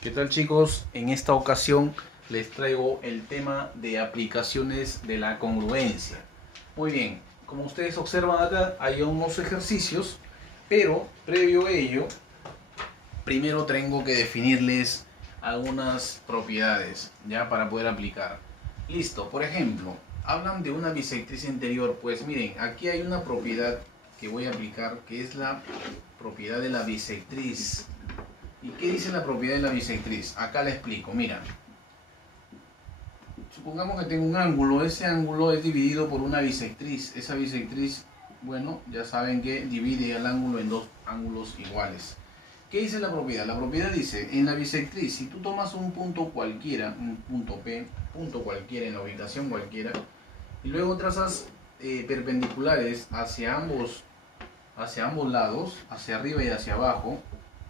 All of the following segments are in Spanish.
¿Qué tal, chicos? En esta ocasión les traigo el tema de aplicaciones de la congruencia. Muy bien, como ustedes observan acá hay unos ejercicios, pero previo a ello, primero tengo que definirles algunas propiedades ya para poder aplicar. Listo, por ejemplo, hablan de una bisectriz interior. Pues miren, aquí hay una propiedad que voy a aplicar, que es la propiedad de la bisectriz. ¿Y qué dice la propiedad de la bisectriz? Acá la explico, mira. Supongamos que tengo un ángulo, ese ángulo es dividido por una bisectriz. Esa bisectriz, bueno, ya saben que divide el ángulo en dos ángulos iguales. ¿Qué dice la propiedad? La propiedad dice, en la bisectriz, si tú tomas un punto cualquiera, un punto P, punto cualquiera, en la ubicación cualquiera, y luego trazas perpendiculares hacia ambos lados, hacia arriba y hacia abajo,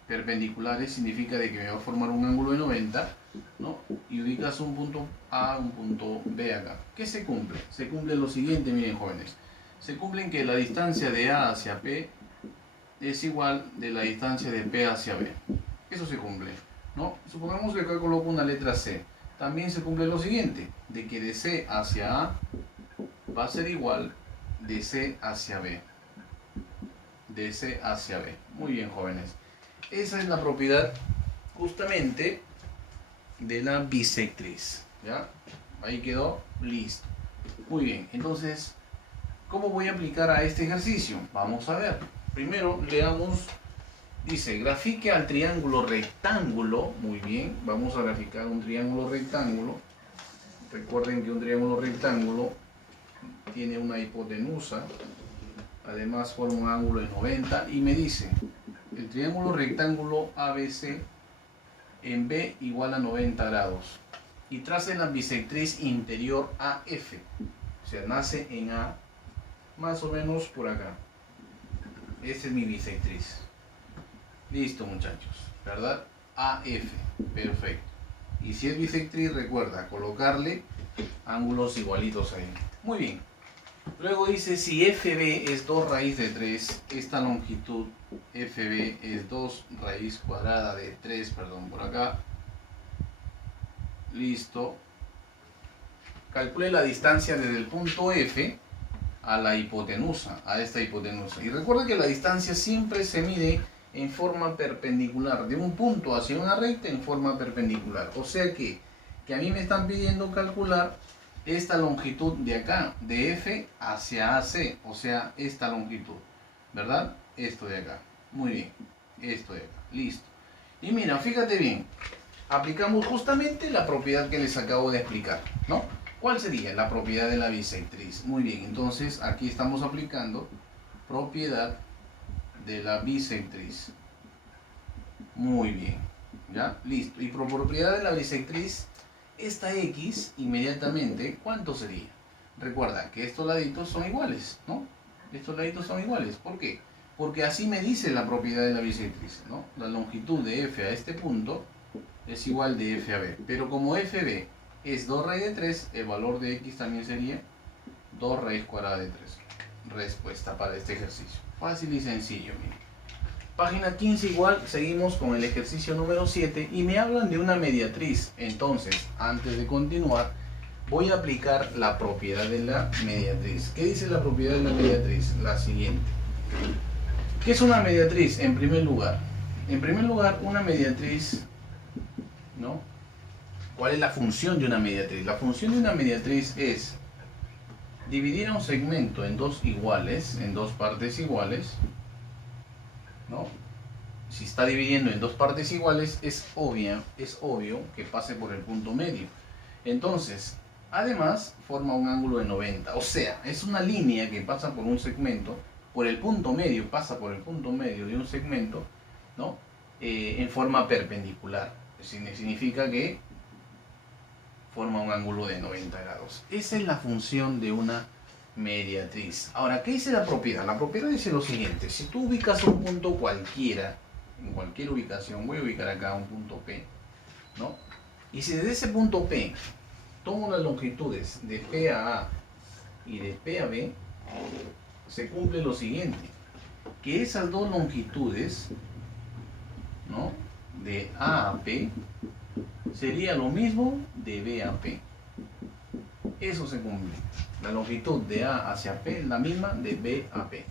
perpendiculares significa de que me va a formar un ángulo de 90, ¿no? Y ubicas un punto A, un punto B acá. ¿Qué se cumple? Se cumple lo siguiente, miren, jóvenes. Se cumple que la distancia de A hacia P es igual de la distancia de P hacia B. Eso se cumple, ¿no? Supongamos que acá coloco una letra C. También se cumple lo siguiente, de que de C hacia A va a ser igual de C hacia B. De C hacia B. Muy bien, jóvenes. Esa es la propiedad justamente de la bisectriz. ¿Ya? Ahí quedó, listo. Muy bien, entonces, ¿cómo voy a aplicar a este ejercicio? Vamos a ver. Primero leamos, dice, grafique al triángulo rectángulo. Muy bien, vamos a graficar un triángulo rectángulo. Recuerden que un triángulo rectángulo tiene una hipotenusa, además forma un ángulo de 90 y me dice, el triángulo rectángulo ABC en B igual a 90 grados y trace la bisectriz interior AF, o sea, nace en A, más o menos por acá. Esa es mi bisectriz. Listo, muchachos, ¿verdad? AF, perfecto. Y si es bisectriz, recuerda colocarle ángulos igualitos ahí. Muy bien. Luego dice, si FB es 2 raíz de 3, esta longitud FB es 2 raíz cuadrada de 3, perdón, por acá. Listo. Calcule la distancia desde el punto F a la hipotenusa, a esta hipotenusa. Y recuerda que la distancia siempre se mide en forma perpendicular, de un punto hacia una recta en forma perpendicular. O sea que a mí me están pidiendo calcular esta longitud de acá, de F hacia AC, o sea, esta longitud, ¿verdad? Esto de acá. Muy bien, esto de acá, listo. Y mira, fíjate bien, aplicamos justamente la propiedad que les acabo de explicar, ¿no? ¿Cuál sería? La propiedad de la bisectriz. Muy bien, entonces aquí estamos aplicando propiedad de la bisectriz. Muy bien, ¿ya? Listo. Y por propiedad de la bisectriz, esta X inmediatamente, ¿cuánto sería? Recuerda que estos laditos son iguales, ¿no? Estos laditos son iguales. ¿Por qué? Porque así me dice la propiedad de la bisectriz, ¿no? La longitud de F a este punto es igual de F a B. Pero como FB es 2 raíz de 3, el valor de X también sería 2 raíz cuadrada de 3. Respuesta para este ejercicio. Fácil y sencillo, miren. Página 15 igual, seguimos con el ejercicio número 7 y me hablan de una mediatriz. Entonces, antes de continuar, voy a aplicar la propiedad de la mediatriz. ¿Qué dice la propiedad de la mediatriz? La siguiente. ¿Qué es una mediatriz? En primer lugar, una mediatriz, ¿no? ¿Cuál es la función de una mediatriz? La función de una mediatriz es dividir a un segmento en dos iguales, en dos partes iguales, ¿no? Si está dividiendo en dos partes iguales, es obvio que pase por el punto medio. Entonces, además, forma un ángulo de 90. O sea, es una línea que pasa por un segmento, por el punto medio, pasa por el punto medio de un segmento, ¿no? En forma perpendicular. Significa que forma un ángulo de 90 grados. Esa es la función de una mediatriz. Ahora, ¿qué dice la propiedad? La propiedad dice lo siguiente: si tú ubicas un punto cualquiera, en cualquier ubicación, voy a ubicar acá un punto P, ¿no? Y si desde ese punto P tomo las longitudes de P a A y de P a B, se cumple lo siguiente, que esas dos longitudes, ¿no?, de A a P sería lo mismo de B a P. Eso se cumple. La longitud de A hacia P es la misma de B a P.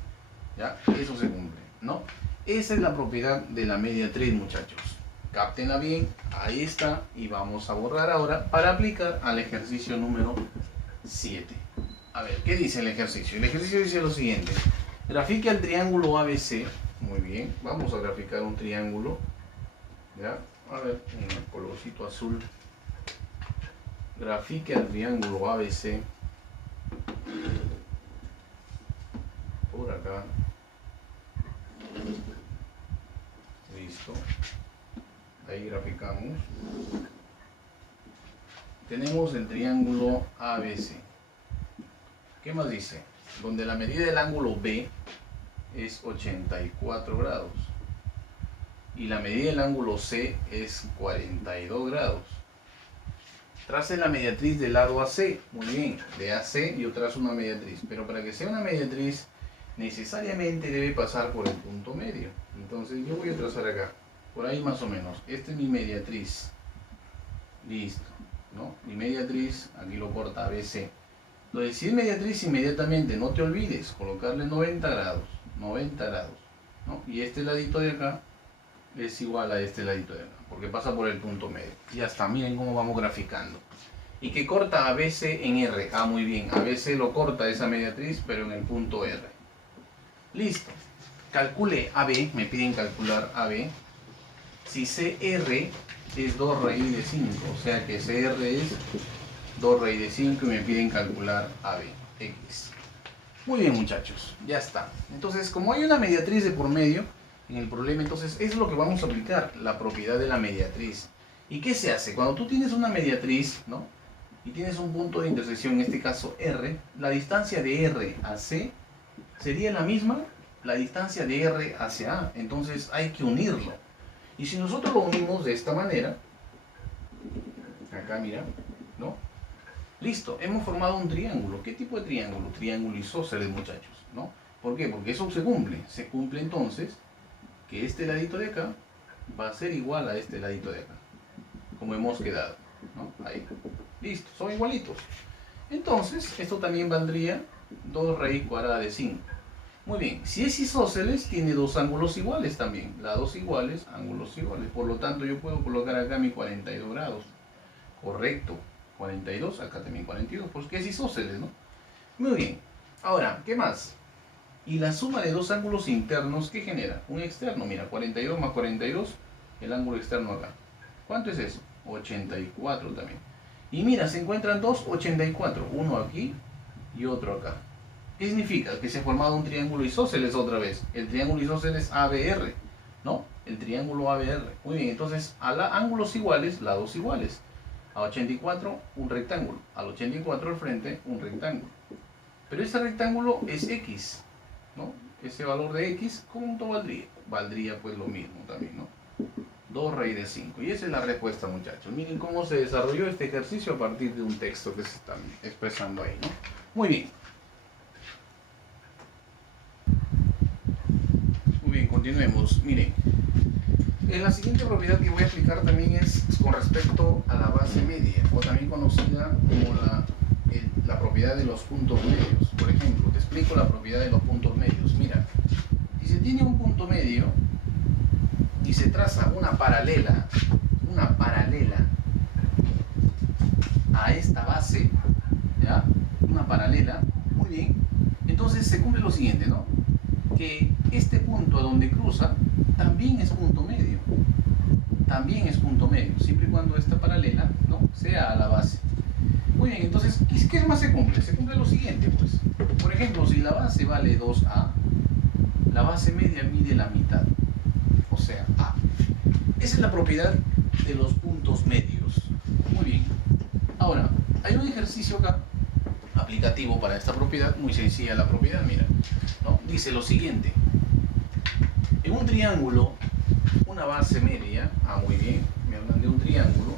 ¿Ya? Eso se cumple, ¿no? Esa es la propiedad de la mediatriz, muchachos. Cáptenla bien, ahí está, y vamos a borrar ahora para aplicar al ejercicio número 7. A ver, ¿qué dice el ejercicio? El ejercicio dice lo siguiente. Grafique el triángulo ABC. Muy bien, vamos a graficar un triángulo. ¿Ya? A ver, un colorcito azul. Grafique el triángulo ABC. Por acá. Listo. Ahí graficamos. Tenemos el triángulo ABC. ¿Qué más dice? Donde la medida del ángulo B es 84 grados. Y la medida del ángulo C es 42 grados. Trace la mediatriz del lado AC. Muy bien, de AC yo trazo una mediatriz. Pero para que sea una mediatriz, necesariamente debe pasar por el punto medio. Entonces yo voy a trazar acá. Por ahí más o menos. Esta es mi mediatriz. Listo, ¿no? Mi mediatriz, aquí lo corta ABC. Entonces, si es mediatriz, inmediatamente no te olvides colocarle 90 grados. 90 grados, ¿no? Y este ladito de acá es igual a este ladito de acá, porque pasa por el punto medio. Ya está, miren cómo vamos graficando. ¿Y que corta ABC en R? Ah, muy bien. ABC lo corta esa mediatriz, pero en el punto R. Listo. Calcule AB, me piden calcular AB. Si CR es 2 raíz de 5, o sea que CR es 2 raíz de 5 y me piden calcular AB, X. Muy bien, muchachos, ya está. Entonces, como hay una mediatriz de por medio en el problema, entonces es lo que vamos a aplicar, la propiedad de la mediatriz. ¿Y qué se hace? Cuando tú tienes una mediatriz, ¿no? Y tienes un punto de intersección, en este caso R, la distancia de R a C sería la misma la distancia de R hacia A. Entonces hay que unirlo. Y si nosotros lo unimos de esta manera, acá mira, ¿no? Listo, hemos formado un triángulo. ¿Qué tipo de triángulo? Triángulo isósceles, muchachos, ¿no? ¿Por qué? Porque eso se cumple. Se cumple entonces que este ladito de acá va a ser igual a este ladito de acá, como hemos quedado, ¿no? Ahí. Listo, son igualitos. Entonces, esto también valdría 2 raíz cuadrada de 5. Muy bien, si es isósceles, tiene dos ángulos iguales también. Lados iguales, ángulos iguales. Por lo tanto, yo puedo colocar acá mi 42 grados. Correcto. 42, acá también 42, porque es isósceles, ¿no? Muy bien. Ahora, ¿qué más? Y la suma de dos ángulos internos, ¿qué genera? Un externo, mira, 42 más 42, el ángulo externo acá. ¿Cuánto es eso? 84 también. Y mira, se encuentran dos 84, uno aquí y otro acá. ¿Qué significa? Que se ha formado un triángulo isósceles otra vez. El triángulo isósceles ABR, ¿no? El triángulo ABR. Muy bien, entonces a ángulos iguales, lados iguales. A 84, un rectángulo. Al 84 al frente, un rectángulo. Pero ese rectángulo es X, ¿no? Ese valor de X, ¿cuánto valdría? Valdría pues lo mismo también, ¿no? 2 raíz de 5. Y esa es la respuesta, muchachos. Miren cómo se desarrolló este ejercicio a partir de un texto que se está expresando ahí, ¿no? Muy bien. Muy bien, continuemos. Miren, la siguiente propiedad que voy a aplicar también es con respecto a la base media, o también conocida como la propiedad de los puntos medios. Por ejemplo, te explico la propiedad de los puntos medios. Mira, si se tiene un punto medio y se traza una paralela a esta base, ¿ya? Una paralela, muy bien, entonces se cumple lo siguiente, ¿no? Que este punto a donde cruza también es punto medio. También es punto medio, siempre y cuando esta paralela, ¿no?, sea a la base. Muy bien, entonces, ¿qué más se cumple? Se cumple lo siguiente, pues. Por ejemplo, si la base vale 2A, la base media mide la mitad, o sea, A. Esa es la propiedad de los puntos medios. Muy bien. Ahora, hay un ejercicio acá aplicativo para esta propiedad, muy sencilla la propiedad, mira, ¿no? Dice lo siguiente: en un triángulo, una base media, muy bien, me hablan de un triángulo,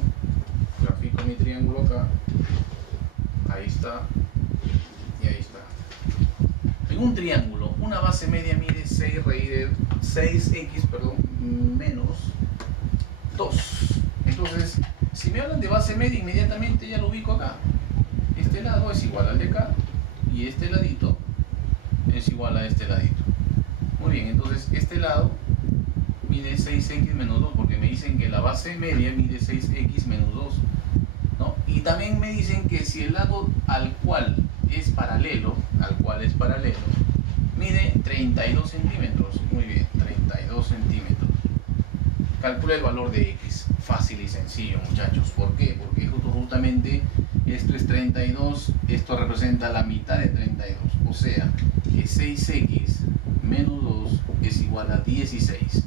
grafico mi triángulo acá, ahí está, y ahí está. En un triángulo, una base media mide 6x, menos 2. Entonces, si me hablan de base media, inmediatamente ya lo ubico acá. Este lado es igual al de acá y este ladito es igual a este ladito. Muy bien, entonces este lado mide 6x menos 2 porque me dicen que la base media mide 6x menos 2, ¿no? Y también me dicen que si el lado al cual es paralelo, mide 32 centímetros. Muy bien, 32 centímetros. Calcula el valor de x. Fácil y sencillo, muchachos. ¿Por qué? Porque justamente esto es 32, esto representa la mitad de 32. O sea, que 6x menos 2 es igual a 16.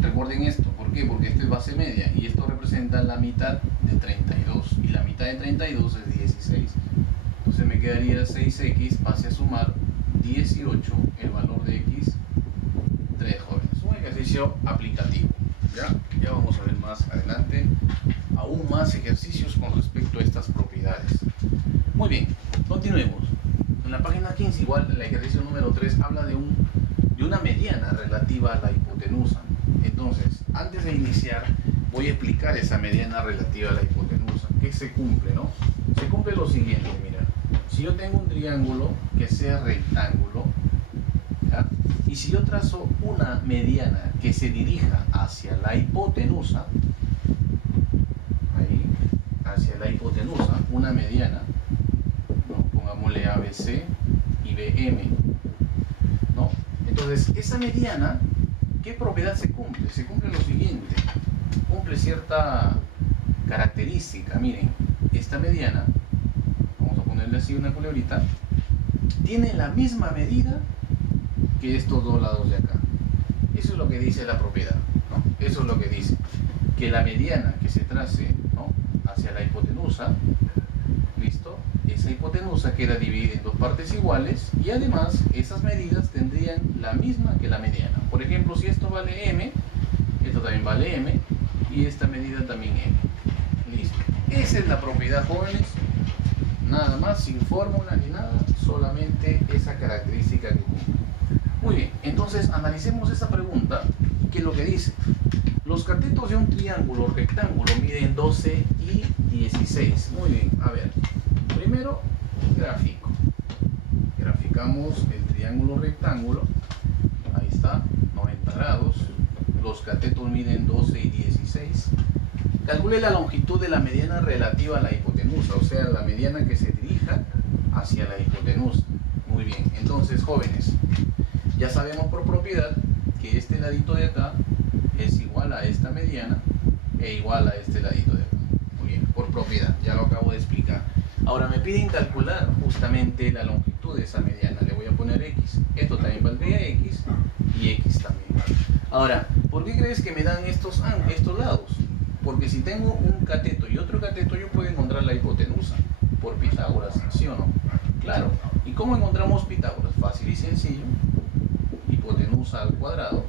Recuerden esto, ¿por qué? Porque esto es base media y esto representa la mitad de 32. Y la mitad de 32 es 16. Entonces me quedaría 6x, pase a sumar 18, el valor de x, 3 jóvenes. Un ejercicio aplicativo. Ya vamos a ver más adelante aún más ejercicios con respecto a estas propiedades. Muy bien, continuemos. En la página 15, igual, el ejercicio número 3 habla de una mediana relativa a la hipotenusa. Entonces, antes de iniciar, voy a explicar esa mediana relativa a la hipotenusa. ¿Qué se cumple, no? Se cumple lo siguiente, mira. Si yo tengo un triángulo que sea rectángulo, ¿ya? Y si yo trazo una mediana que se dirija hacia la hipotenusa, ahí, hacia la hipotenusa, una mediana, ¿no? Pongámosle ABC y BM, ¿no? Entonces, esa mediana, ¿qué propiedad se cumple? Se cumple lo siguiente, cumple cierta característica. Miren, esta mediana, vamos a ponerle así una culebrita, tiene la misma medida que estos dos lados de acá. Eso es lo que dice la propiedad, ¿no? Eso es lo que dice, que la mediana que se trace, ¿no?, hacia la hipotenusa, ¿listo? Esa hipotenusa queda dividida en dos partes iguales y además esas medidas tendrían la misma que la mediana. Por ejemplo, si esto vale m, esto también vale m y esta medida también m. Listo. Esa es la propiedad, jóvenes. Nada más, sin fórmula ni nada, solamente esa característica que cumple. Muy bien, entonces analicemos esta pregunta, que es lo que dice. Los catetos de un triángulo rectángulo miden 12 y 16. Muy bien, a ver. Primero, gráfico. Graficamos el triángulo rectángulo. Ahí está, 90 grados. Los catetos miden 12 y 16. Calcule la longitud de la mediana relativa a la hipotenusa, o sea, la mediana que se dirija hacia la hipotenusa. Muy bien, entonces, jóvenes, ya sabemos por propiedad que este ladito de acá es igual a esta mediana e igual a este ladito de acá. Muy bien, por propiedad, ya lo acabo de explicar. Ahora me piden calcular justamente la longitud de esa mediana. Le voy a poner x. Esto también valdría x y x también. Ahora, ¿por qué crees que me dan estos lados? Porque si tengo un cateto y otro cateto, yo puedo encontrar la hipotenusa por Pitágoras, ¿sí o no? Claro. ¿Y cómo encontramos Pitágoras? Fácil y sencillo. Hipotenusa al cuadrado,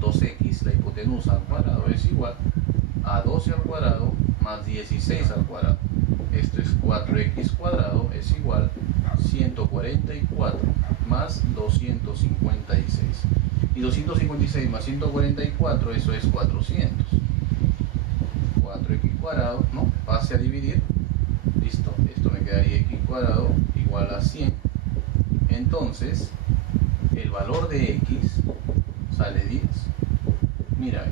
2x, la hipotenusa al cuadrado es igual a 12 al cuadrado más 16 al cuadrado. Esto es 4x cuadrado es igual a 144 más 256. Y 256 más 144, eso es 400. 4x cuadrado, ¿no? Pase a dividir. Listo. Esto me quedaría x cuadrado igual a 100. Entonces, el valor de x sale 10. Mira,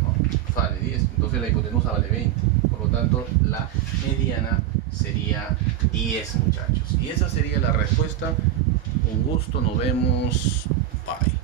¿no? Sale 10. Entonces la hipotenusa vale 20. Por lo tanto, la mediana sería 10, muchachos. Y esa sería la respuesta. Un gusto, nos vemos. Bye.